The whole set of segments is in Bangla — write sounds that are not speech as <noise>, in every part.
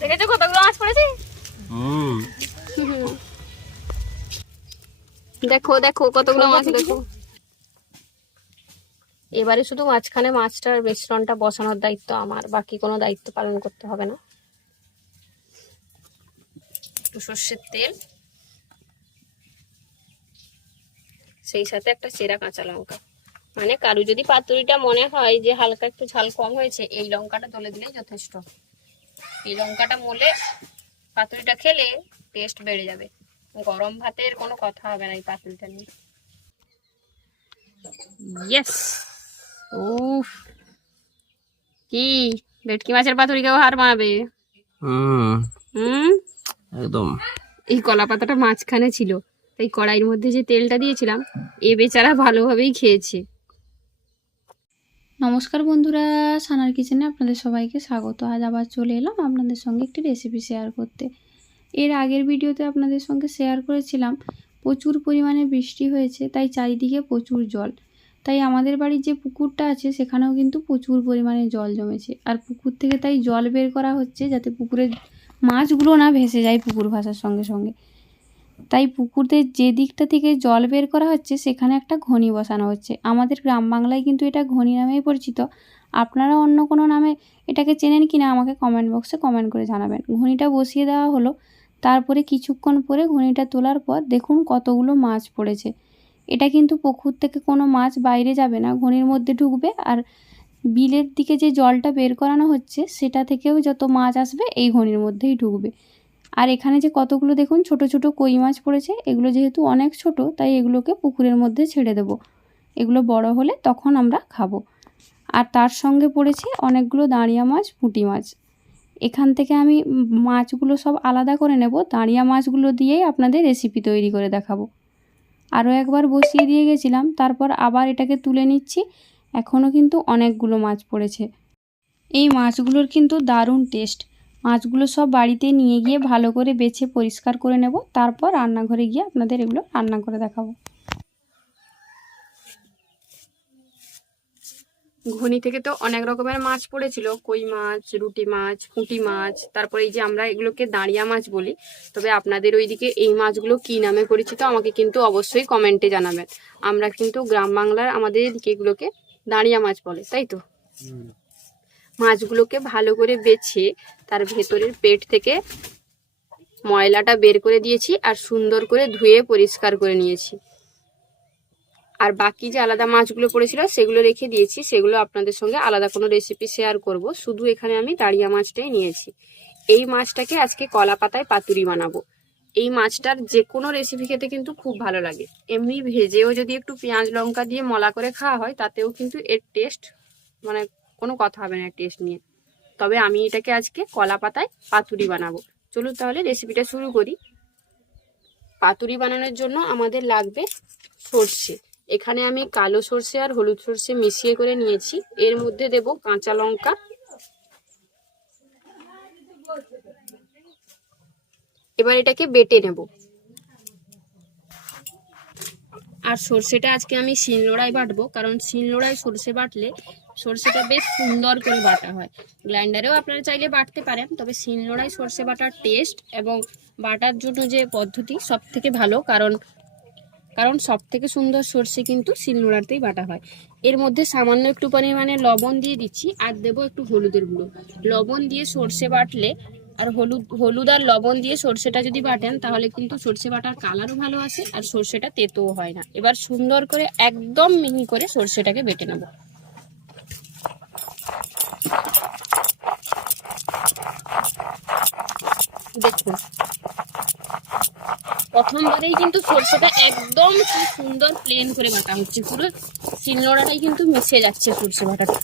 দেখেছ কতগুলো মাছ পড়েছে? দেখো দেখো কতগুলো মাছ দেখো। এবারে শুধু মাঝখানে মাছটার মিশ্রণটা বসানোর দায়িত্ব আমার বাকি কোনো দায়িত্ব পালন করতে হবে না। একটু সর্ষের তেল। সেই সাথে একটা চেরা কাঁচা লঙ্কা। মানে কারু যদি পাতুরিটা মনে হয় যে হালকা একটু ঝাল কম হয়েছে এই লঙ্কাটা তুলে দিলেই যথেষ্ট। এই লঙ্কাটা মলে পাতুরিটা খেলে টেস্ট বেড়ে যাবে। গরম ভাতের কোনো কথা হবে না এই পাতুরিটা নিয়ে। ইয়েস উফ! কি? ভেটকি মাছের পাতুরি কেউ হার মানাবে। হুম। হুম? একদম। এই কলা পাতাটা মাঝখানে ছিল তাই কড়াইয়ের মধ্যে যে তেলটা দিয়েছিলাম এ বেচারা ভালোভাবেই খেয়েছে। নমস্কার বন্ধুরা, সানার কিচেনে আপনাদের সবাইকে স্বাগত। আজ আবার চলে এলাম আপনাদের সঙ্গে একটি রেসিপি শেয়ার করতে। এর আগের ভিডিওতে আপনাদের সঙ্গে শেয়ার করেছিলাম, প্রচুর পরিমাণে বৃষ্টি হয়েছে, তাই চারিদিকে প্রচুর জল। তাই আমাদের বাড়ির যে পুকুরটা আছে, সেখানেও কিন্তু প্রচুর পরিমাণে জল জমেছে। আর পুকুর থেকে তাই জল বের করা হচ্ছে, যাতে পুকুরের মাছগুলো না ভেসে যায় পুকুর ভাসার সঙ্গে সঙ্গে। তাই পুকুরের যে দিকটা থেকে জল বের করা হচ্ছে, সেখানে একটা ঘনি বসানো হচ্ছে। আমাদের গ্রাম বাংলায় কিন্তু এটা ঘনি নামেই পরিচিত। আপনারা অন্য কোনো নামে এটাকে চেনেন কি না আমাকে কমেন্ট বক্সে কমেন্ট করে জানাবেন। ঘনিটা বসিয়ে দেওয়া হলো, তারপরে কিছুক্ষণ পরে ঘনিটা তোলার পর দেখুন কতগুলো মাছ পড়েছে। এটা কিন্তু পুকুর থেকে কোনো মাছ বাইরে যাবে না, ঘনির মধ্যে ঢুকবে আর বিলের দিকে যে জলটা বের করানো হচ্ছে, সেটা থেকেও যত মাছ আসবে, এই ঘনির মধ্যেই ঢুকবে। আর এখানে যে কতগুলো দেখুন, ছোট ছোট কই মাছ পড়েছে, এগুলো যেহেতু অনেক ছোট, তাই এগুলোকে পুকুরের মধ্যে ছেড়ে দেব। এগুলো বড় হলে তখন আমরা খাব। আর তার সঙ্গে পড়েছে অনেকগুলো দাঁড়িয়া মাছ, পুঁটি মাছ। এখান থেকে আমি মাছগুলো সব আলাদা করে নেব, দাঁড়িয়া মাছগুলো দিয়েই আপনাদের রেসিপি তৈরি করে দেখাবো। আরও একবার বসিয়ে দিয়ে গেছিলাম, তারপর আবার এটাকে তুলে নিচ্ছি। এখনও কিন্তু অনেকগুলো মাছ পড়েছে। এই মাছগুলোর কিন্তু দারুণ টেস্ট মাছগুলো সব বাড়িতে নিয়ে গিয়ে ভালো করে বেছে পরিষ্কার করে নেব। তারপর রান্নাঘরে গিয়ে আপনাদের এগুলো রান্না করে দেখাবো। ঘনি থেকে তো অনেক রকমের মাছ পড়েছিল কই মাছ রুটি মাছ পুঁটি মাছ তারপরে এই যে আমরা এগুলোকে দাঁড়িয়া মাছ বলি তবে আপনাদের ওইদিকে এই মাছগুলো কি নামে পরিচিত আমাকে কিন্তু অবশ্যই কমেন্টে জানাবেন। আমরা কিন্তু গ্রাম বাংলার আমাদের এদিকে এগুলোকে দাঁড়িয়া মাছ বলে তাই তো? মাছগুলোকে ভালো করে বেছে তার ভেতরের পেট থেকে ময়লাটা বের করে দিয়েছি আর সুন্দর করে ধুয়ে পরিষ্কার করে নিয়েছি। আর বাকি যে আলাদা মাছগুলো পড়েছিল সেগুলো রেখে দিয়েছি, সেগুলো আপনাদের সঙ্গে আলাদা কোনো রেসিপি শেয়ার করব। শুধু এখানে আমি দাঁড়িয়া মাছটাই নিয়েছি। এই মাছটাকে আজকে কলা পাতায় পাতুরি বানাবো। এই মাছটার যে কোনো রেসিপি খেতে কিন্তু খুব ভালো লাগে। এমনি ভেজেও যদি একটু পেঁয়াজ, লঙ্কা দিয়ে মলা করে খাওয়া হয়, তাতেও কিন্তু এর টেস্ট মানে কোনো কথা হবে না টেস্ট নিয়ে। তবে আমি এটাকে আজকে কলা পাতায় পাতুরি বানাবো। চলুন তাহলে রেসিপিটা শুরু করি। পাতুরি বানানোর জন্য আমাদের লাগবে সর্ষে। এখানে আমি কালো সর্ষে আর হলুদ সর্ষে মিশিয়ে করে নিয়েছি। এর মধ্যে দেব কাঁচা লঙ্কা। এবার এটাকে বেটে নেব। আর সর্ষেটা আজকে আমি শিলনোড়ায় বাটবো, কারণ শিলনোড়ায় সর্ষে বাটলে সর্ষেটা বেশ সুন্দর করে বাটা হয়। গ্রাইন্ডারেও আপনারা চাইলে বাটতে পারেন, তবে শিলনোড়ায় সর্ষে বাটার টেস্ট এবং বাটার জন্য যে পদ্ধতি সব থেকে ভালো, কারণ কারণ সব থেকে সুন্দর সর্ষে কিন্তু শিলনোড়াতেই বাটা হয়। এর মধ্যে সামান্য একটু পরিমাণে লবণ দিয়ে দিচ্ছি, আর দেবো একটু হলুদের গুঁড়ো। লবণ দিয়ে সর্ষে বাটলে, আর হলুদ হলুদ আর লবণ দিয়ে সর্ষেটা যদি বাটেন, তাহলে কিন্তু সর্ষে বাটার কালারও ভালো আসে, আর সর্ষেটা তেতোও হয় না। এবার সুন্দর করে একদম মিহি করে সর্ষেটাকে বেটে নেব। দেখুন। প্রথমবারেই কিন্তু সরষেটা একদম কি সুন্দর প্লেন করে বাটা হচ্ছে। পুরো শিলনোড়াটাই কিন্তু মিশে যাচ্ছে সরষে বাটাটা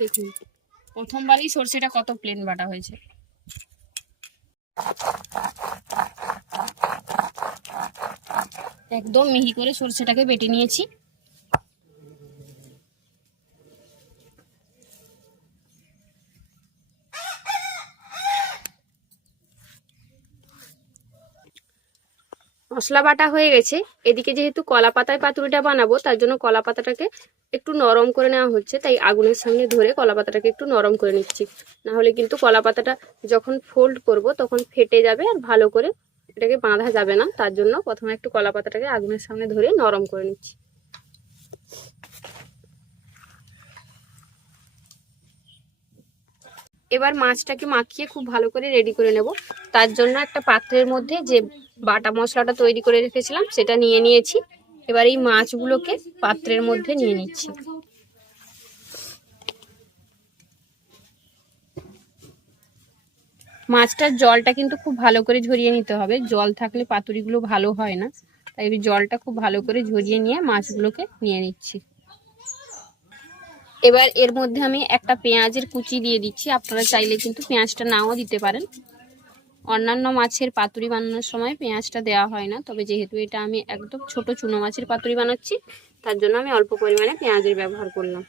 দেখুন প্রথমবারই সর্ষেটা কত প্লেন বাটা হয়েছে? একদম মিহি করে সর্ষেটাকে বেটে নিয়েছি। মশলা বাটা হয়ে গেছে। এদিকে যেহেতু কলা পাতায় পাতুরিটা বানাবো, তার জন্য কলা পাতাটাকে একটু নরম করে নেওয়া হচ্ছে। তাই আগুনের সামনে ধরে কলা পাতাটাকে একটু নরম করে নিচ্ছি। না হলে কিন্তু কলা পাতাটা যখন ফোল্ড করব, তখন ফেটে যাবে আর ভালো করে এটাকে বাঁধা যাবে না। তার জন্য প্রথমে একটু কলা পাতাটাকে আগুনের সামনে ধরে নরম করে নিচ্ছি। এবার মাছটাকে মাখিয়ে খুব ভালো করে রেডি করে নেব। তার জন্য একটা পাত্রের মধ্যে যে বাটা মশলাটা তৈরি করে রেখেছিলাম, সেটা নিয়ে নিয়েছি। এবার এই মাছগুলোকে পাত্রের মধ্যে নিয়ে নিচ্ছি। মাছটার জলটা কিন্তু খুব ভালো করে ঝরিয়ে নিতে হবে। জল থাকলে পাতুরিগুলো ভালো হয় না। তাই জলটা খুব ভালো করে ঝরিয়ে নিয়ে মাছগুলোকে নিয়ে নিচ্ছি। এবার এর মধ্যে আমি একটা পেঁয়াজের কুচি দিয়ে দিচ্ছি। আপনারা চাইলে কিন্তু পেঁয়াজটা নাও দিতে পারেন। অন্যান্য মাছের পাতুরি বানানোর সময় পেঁয়াজটা দেওয়া হয় না। তবে যেহেতু এটা আমি একদম ছোট চুনো মাছের পাতুরি বানাচ্ছি, তার জন্য আমি অল্প পরিমাণে পেঁয়াজের ব্যবহার করলাম।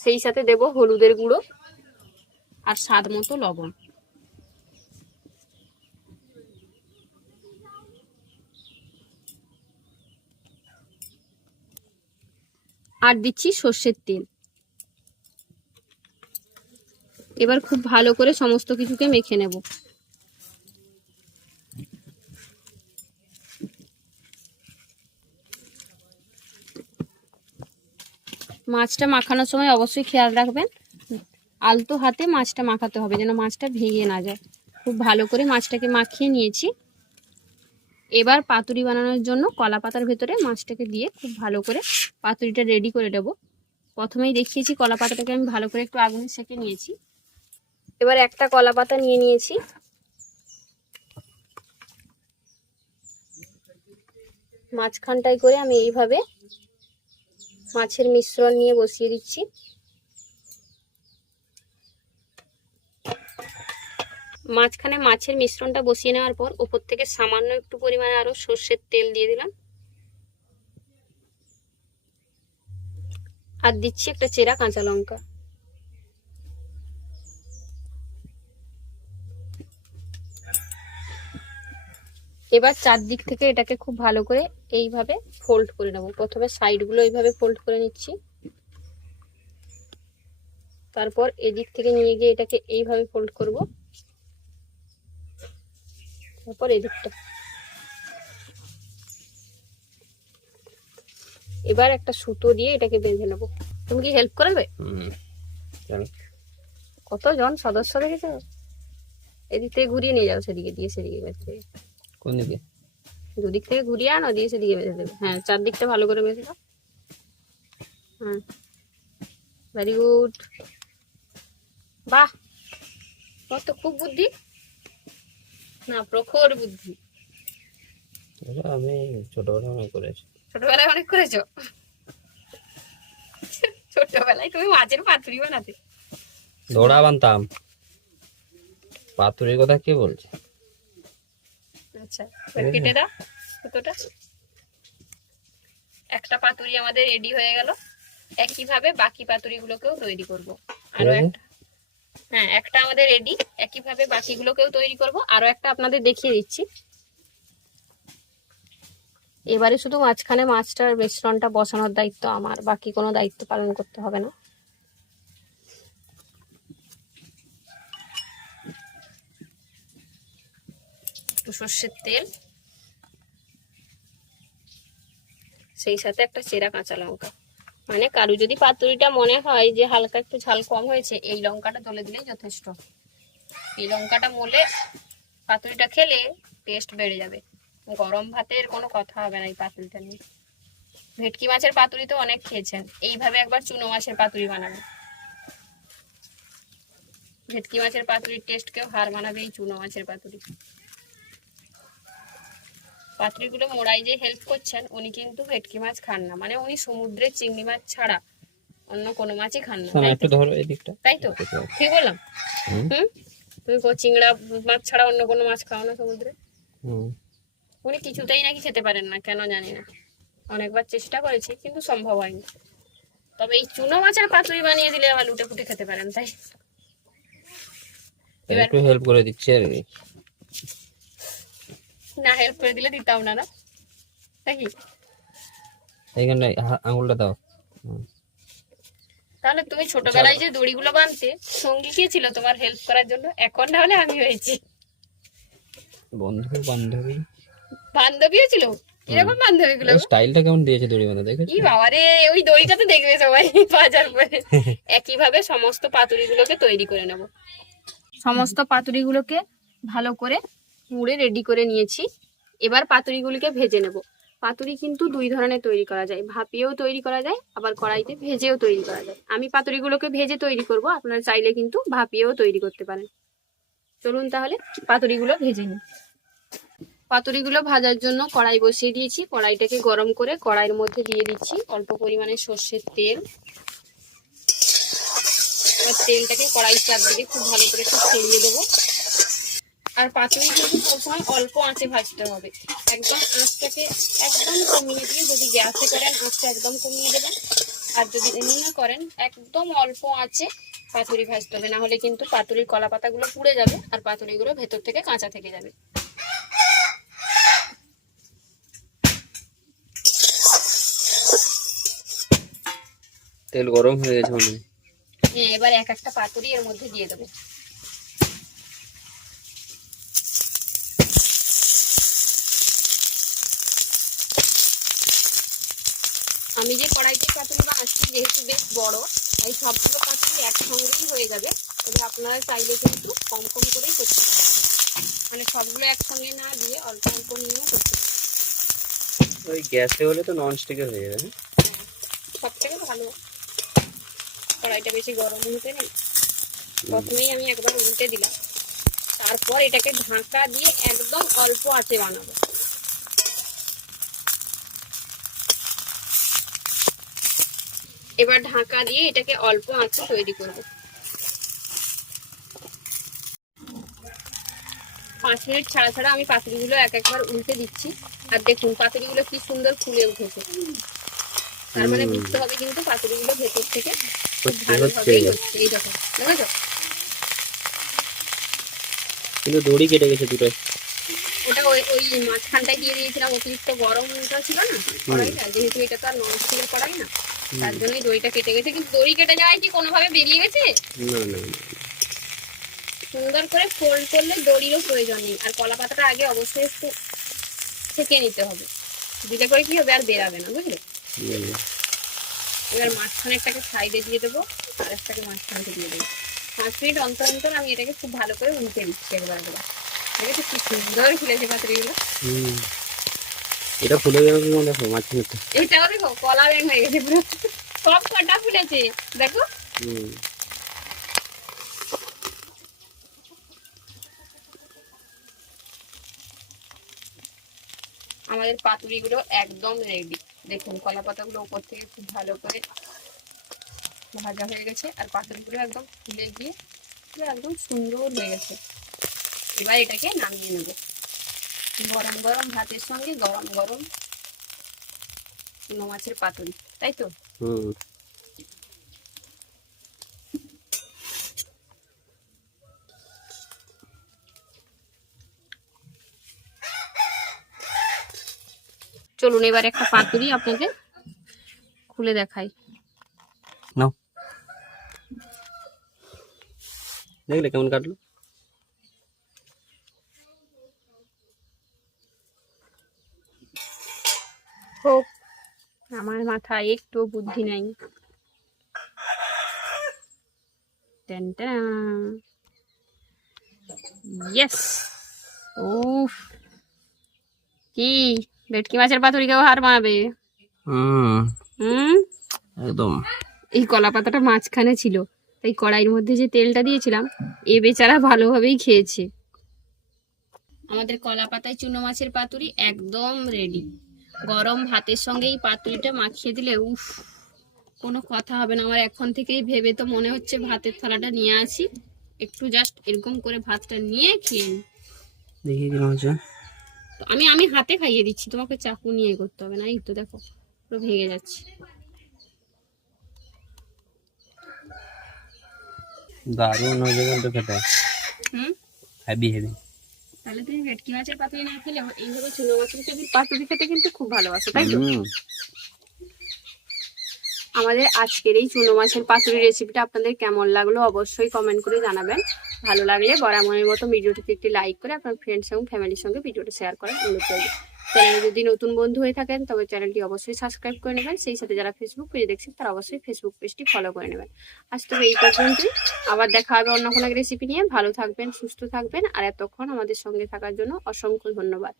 সেই সাথে দেব হলুদের গুঁড়ো আর স্বাদ মতো লবণ। আর দিচ্ছি সর্ষের তেল। এবার খুব ভালো করে সমস্ত কিছুকে মেখে নেব। মাছটা মাখানোর সময় অবশ্যই খেয়াল রাখবেন, আলতো হাতে মাছটা মাখাতে হবে যেন মাছটা ভেঙে না যায়। খুব ভালো করে মাছটাকে মাখিয়ে নিয়েছি। এবার পাতুরি বানানোর জন্য কলা পাতার ভেতরে মাছটাকে দিয়ে খুব ভালো করে পাতুরিটা রেডি করে দেবো প্রথমেই দেখিয়েছি কলা পাতাটাকে আমি ভালো করে একটু আগুনে সেঁকে নিয়েছি। এবার একটা কলা পাতা নিয়ে নিয়েছি। মাঝখানটায় করে আমি এইভাবে মাছের মিশ্রণ নিয়ে বসিয়ে দিচ্ছি। মাঝখানে মাছের মিশ্রণটা বসিয়ে নেওয়ার পর উপর থেকে সামান্য একটু পরিমাণে আরও সর্ষের তেল দিয়ে দিলাম। আর দিচ্ছি একটা চেরা কাঁচা লঙ্কা। এবার চারদিক থেকে এটাকে খুব ভালো করে এইভাবে ফোল্ড করে নেব। প্রথমে সাইডগুলো এইভাবে ফোল্ড করে নিচ্ছি। তারপর এদিক থেকে নিয়ে গিয়ে এটাকে এইভাবে ফোল্ড করব। তারপর এদিকটা। এবার একটা সুতো দিয়ে এটাকে বেঁধে নেব। তুমি কি হেল্প করবে? হুম কতজন সদস্য দেখেছ? এদিক থেকে ঘুরিয়ে নিয়ে যাও সেদিকে দিয়ে সেদিকে বেঁধে। কোন দিকে? দুদিক থেকে ঘুরিয়ে আনো দিয়ে সেদিকে বেঁধে দেবে। হ্যাঁ চারদিকটা ভালো করে বেঁধে দাও। হ্যাঁ ভেরি গুড বাহ! তোমার তো খুব বুদ্ধি। না প্রখর বুদ্ধি। আমি ছোটবেলা অনেক করেছি। ছোটবেলায় অনেক করেছ? ছোটবেলায় তুমি মাছের পাতুরি বানাতে। দৌড়া বানতাম। পাতুরির কথা কে বলছে? আচ্ছা এবার কেটে দাও সুতোটা। একটা পাতুরি আমাদের রেডি হয়ে গেল। একইভাবে বাকি পাতুরিগুলোকেও তৈরি করব। আরও একটা। হ্যাঁ একটা আমাদের রেডি একইভাবে বাকিগুলোকেও তৈরি করব। আরও একটা আপনাদের দেখিয়ে দিচ্ছি। এবারে শুধু মাঝখানে মাছটার মিশ্রণটা বসানোর দায়িত্ব আমার বাকি কোনো দায়িত্ব পালন করতে হবে না। সর্ষের তেল। সেই সাথে একটা চেরা কাঁচা লঙ্কা। মানে কারু যদি পাতুরিটা মনে হয় যে হালকা একটু ঝাল কম হয়েছে, এই লঙ্কাটা তুলে দিলেই যথেষ্ট। এই লঙ্কাটা মলে পাতুরিটা খেলে টেস্ট বেড়ে যাবে। গরম ভাতের কোনো কথা হবে না এই পাতুরিটা নিয়ে। ভেটকি মাছের পাতুরি তো অনেক খেয়েছেন। এইভাবে একবার চুনো মাছের পাতুরি বানাবেন। ভেটকি মাছের পাতুরির টেস্ট কেউ হার মানাবে এই চুনো মাছের পাতুরি। পাতুরিগুলো মোড়াই যে হেল্প করছেন উনি কিন্তু ভেটকি মাছ খান না। মানে উনি সমুদ্রের চিংড়ি মাছ ছাড়া অন্য কোনো মাছই খান না। তাই একটু তো? ধরো তাই তো? ঠিক বললাম? হুম। তুমি চিংড়া মাছ ছাড়া অন্য কোনো মাছ খাও না সমুদ্রে? হুম। উনি কিছুতেই নাকি খেতে পারেন না কেন জানি না। অনেকবার চেষ্টা করেছি কিন্তু সম্ভব হয়নি। তবে এই চুনো মাছের পাতুরি বানিয়ে দিলে আবার লুটে ফুটে খেতে পারেন তাই? একটু হেল্প করে দিচ্ছি আর কি। না হেল্প করে দিলে দিতাম না না? নাকি এইখানটায় আঙুলটা দাও। তাহলে তুমি ছোটবেলায় যে দড়িগুলো বাঁধতে সঙ্গী কে ছিল তোমার হেল্প করার জন্য? এখন না হলে আমি হয়েছি। বন্ধু বান্ধবী। বান্ধবীও ছিল? এরকম বান্ধবী গুলো? স্টাইলটা কেমন দিয়েছে দড়ি বাঁধা দেখেছ? কি বাবারে ওই দড়িটা তো দেখবে সবাই <laughs> বাজার করে। <laughs> একইভাবে সমস্ত পাতুরিগুলোকে তৈরি করে নেব। সমস্ত পাতুরিগুলোকে ভালো করে মুড়ে রেডি করে নিয়েছি। এবার পাতুরিগুলিকে ভেজে নেব। পাতুরি কিন্তু দুই ধরনের তৈরি করা যায়। ভাপিয়েও তৈরি করা যায়, আবার কড়াইতে ভেজেও তৈরি করা যায়। আমি পাতুরিগুলোকে ভেজে তৈরি করব, আপনারা চাইলে কিন্তু ভাপিয়েও তৈরি করতে পারেন। চলুন তাহলে পাতুরিগুলো ভেজে নিই। পাতুরিগুলো ভাজার জন্য কড়াই বসিয়ে দিয়েছি। কড়াইটাকে গরম করে কড়াইয়ের মধ্যে দিয়ে দিচ্ছি অল্প পরিমাণে সর্ষের তেল। তেলটাকে কড়াই চারদিকে খুব ভালো করে একটু ছড়িয়ে দেবো। আর পাতুরি কিন্তু সবসময় অল্প আঁচে ভাজতে হবে। একদম আঁচটাকে একদম কমিয়ে দিয়ে যদি গ্যাসে করেন আঁচটা একদম কমিয়ে দেবেন। আর যদি উনুনে করেন একদম অল্প আঁচে পাতুরি ভাজতে হবে। না হলে কিন্তু পাতুরির কলা পাতাগুলো পুড়ে যাবে আর পাতুরিগুলো ভেতর থেকে কাঁচা থেকে যাবে। তেল গরম হয়ে গেছে মনে হয়। হ্যাঁ এবার এক একটা পাতুরি এর মধ্যে দিয়ে দেবে। আমি যে কড়াইতে পাতুরি বানাচ্ছি যেহেতু বেশ বড় তাই সবগুলো পাতুরি একসঙ্গেই হয়ে যাবে। তবে আপনারা চাইলে কিন্তু কম কম করেই করতে পারেন। মানে সবগুলো একসঙ্গে না দিয়ে অল্প অল্প নিয়েও করতে পারেন। ওই গ্যাসে হলে তো নন স্টিকে হয়ে যাবে না? সব থেকে ভালো। কড়াইটা বেশি গরম হতে নেই। প্রথমেই আমি একবার উল্টে দিলাম। তারপর এটাকে ঢাকা দিয়ে একদম অল্প আঁচে বানাবো। এবার ঢাকা দিয়ে এটাকে অল্প আঁচে তৈরি করব। পাঁচ মিনিট ছাড়া ছাড়া আমি পাতুরিগুলো এক একবার উল্টে দিচ্ছি। আর দেখুন পাতুরিগুলো কি সুন্দর ফুলে উঠেছে। তার মানে বুঝতে হবে কিন্তু পাতুরিগুলো ভেতর থেকে ভালোভাবেই হচ্ছে। হচ্ছে এই দেখো দেখেছ কিন্তু দড়ি কেটে গেছে দুটো ওটা ওই ওই মাঝখানটায় দিয়ে দিয়েছিলাম অতিরিক্ত গরমটা ছিল না কড়াইটা যেহেতু এটা তো আর নন স্টিলের কড়াই না। তার জন্যই দড়িটা কেটে গেছে। কিন্তু দড়ি কেটে যাওয়ায় কি কোনোভাবে বেরিয়ে গেছে? না না সুন্দর করে ফোল্ড করলে দড়িরও প্রয়োজন নেই। আর কলা পাতাটা আগে অবশ্যই একটু ছেঁকে নিতে হবে। দিলে করে কি হবে? আর বেরাবে না বুঝলে? এবার মাঝখানে একটাকে সাইডে দিয়ে দেবো আর একটাকে মাঝখানে দিয়ে দেবো। পাঁচ মিনিট অন্তর অন্তর আমি এটাকে খুব ভালো করে উল্টে দিচ্ছি একবার একবার। দেখেছ কি সুন্দর ফুলেছে পাতুরিগুলো হুম। এটা ফুলে গেল কি দেখো মাঝখানে এটাও দেখো কলা ব্যাং হয়ে গেছে পুরো। সব কটা ফুলেছে দেখো। হুম। আমাদের পাতুরিগুলো একদম রেডি দেখুন কলা পাতাগুলো উপর থেকে খুব ভালো করে ভাজা হয়ে গেছে আর পাতুরিগুলো একদম ফুলে গিয়ে একদম সুন্দর হয়ে গেছে। এবার এটাকে নামিয়ে নেব। গরম গরম ভাতের সঙ্গে গরম গরম চুনো মাছের পাতুরি তাই তো? হুম। চলুন এবার একটা পাতুরি আপনাদের খুলে দেখাই। নাও। দেখলে কেমন কাটলো? হোক আমার মাথায় একটু বুদ্ধি নাই। ইয়েস উফ! কি? ভেটকি মাছের পাতুরি কেউ হার মানাবে। হুম। হুম? একদম। এই কলা পাতাটা মাঝখানে ছিল তাই কড়াইয়ের মধ্যে যে তেলটা দিয়েছিলাম এ বেচারা ভালোভাবেই খেয়েছে। আমাদের কলা পাতায় চুনো মাছের পাতুরি একদম রেডি গরম ভাতের সঙ্গে এই পাতুরিটা মাখিয়ে দিলে উফ কোনো কথা হবে না। আমার এখন থেকেই ভেবে তো মনে হচ্ছে ভাতের থালাটা নিয়ে আসি। একটু জাস্ট এরকম করে ভাতটা নিয়ে খেয়ে নিই দেখি কি তো আমি আমি হাতে খাইয়ে দিচ্ছি তোমাকে চাকু নিয়ে করতে হবে না এই তো দেখো পুরো ভেঙে যাচ্ছে। দারুণ হয়েছে কিন্তু খেতে। হুম? হেভি হেভি তাহলে তুমি ভেটকি মাছের পাতুরি না খেলে এইভাবে চুনো মাছের পাতুরি- পাতুরি খেতে কিন্তু খুব ভালোবাসো তাই তো? আমাদের আজকের এই চুনো মাছের পাতুরি রেসিপিটা আপনাদের কেমন লাগল অবশ্যই কমেন্ট করে জানাবেন। ভালো লাগলে বরামনের মতো ভিডিওটিকে একটি লাইক করে আপনার ফ্রেন্ডস এবং ফ্যামিলির সঙ্গে ভিডিওটা শেয়ার করার অনুরোধ করবেন চ্যানেলে যদি নতুন বন্ধু হয়ে থাকেন, তবে চ্যানেলটি অবশ্যই সাবস্ক্রাইব করে নেবেন। সেই সাথে যারা ফেসবুক পেজে দেখছেন, তারা অবশ্যই ফেসবুক পেজটি ফলো করে নেবেন। আজ তবে এই পর্যন্তই। আবার দেখা হবে অন্য কোনো রেসিপি নিয়ে। ভালো থাকবেন, সুস্থ থাকবেন। আর এতক্ষণ আমাদের সঙ্গে থাকার জন্য অসংখ্য ধন্যবাদ।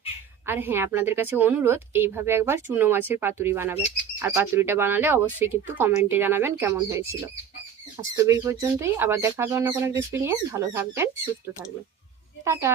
আর হ্যাঁ আপনাদের কাছে অনুরোধ, এইভাবে একবার চুনো মাছের পাতুরি বানাবেন। আর পাতুরিটা বানালে অবশ্যই কিন্তু কমেন্টে জানাবেন কেমন হয়েছিল। আজ তবে এই পর্যন্তই। আবার দেখা হবে অন্য কোনো রেসিপি নিয়ে। ভালো থাকবেন, সুস্থ থাকবেন। টাটা!